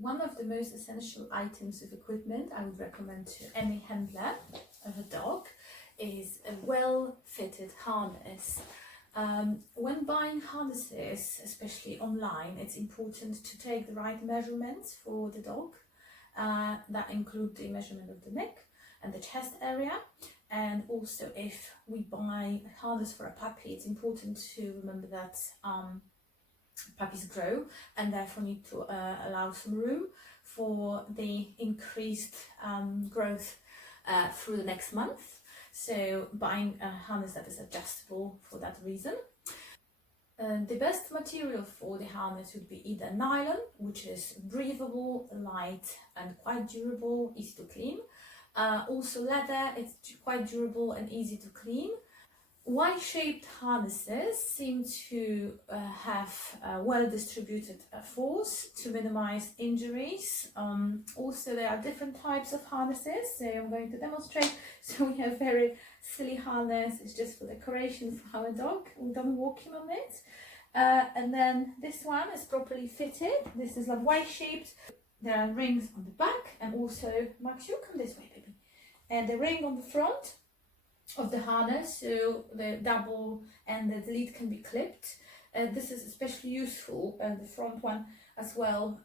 One of the most essential items of equipment I would recommend to any handler of a dog is a well-fitted harness. When buying harnesses, especially online, it's important to take the right measurements for the dog. That include the measurement of the neck and the chest area. And also, if we buy a harness for a puppy, it's important to remember that puppies grow and therefore need to allow some room for the increased growth through the next month. So buying a harness that is adjustable for that reason. The best material for the harness would be either nylon, which is breathable, light and quite durable, easy to clean. Also leather, it's quite durable and easy to clean. Y-shaped harnesses seem to have well-distributed force to minimize injuries. Also, there are different types of harnesses, so I'm going to demonstrate. So we have very silly harness, it's just for decoration for our dog. We don't walk him on it. And then this one is properly fitted. This is like Y-shaped. There are rings on the back, and also, Max, you come this way, baby. And the ring on the front of the harness, so the double and the lead can be clipped. This is especially useful, the front one as well,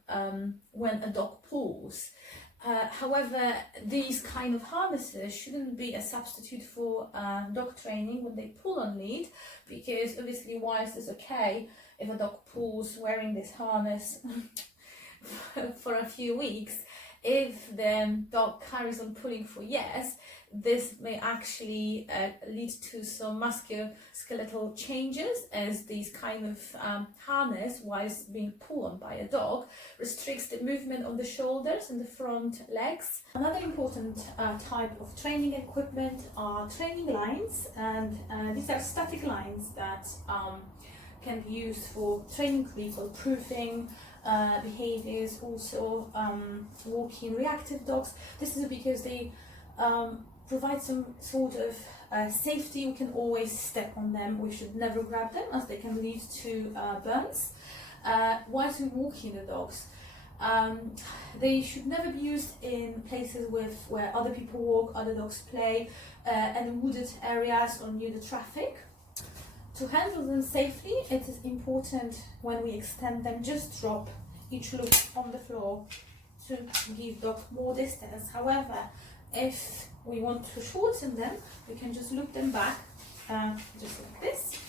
when a dog pulls. However, these kind of harnesses shouldn't be a substitute for dog training when they pull on lead, because obviously whilst it's okay if a dog pulls wearing this harness for a few weeks, if the dog carries on pulling for years, this may actually lead to some musculoskeletal changes, as these kind of harness, whilst being pulled on by a dog, restricts the movement of the shoulders and the front legs. Another important type of training equipment are training lines, and these are static lines that can be used for training vehicle proofing behaviors, also walking reactive dogs. This is because they provide some sort of safety. We can always step on them. We should never grab them, as they can lead to burns. Whilst we're walking the dogs, they should never be used in places where other people walk, other dogs play, and wooded areas or near the traffic. To handle them safely, it is important when we extend them, just drop each loop on the floor to give dog more distance. However, if we want to shorten them, we can just loop them back, just like this,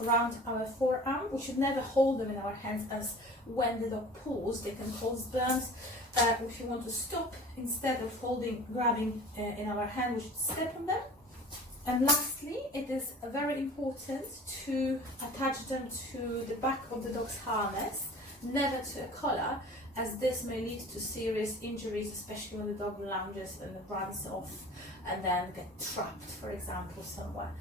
around our forearm. We should never hold them in our hands, as when the dog pulls, they can cause burns. If you want to stop, instead of grabbing in our hand, we should step on them. And lastly, it is very important to attach them to the back of the dog's harness, never to a collar, as this may lead to serious injuries, especially when the dog lunges and runs off and then get trapped, for example, somewhere.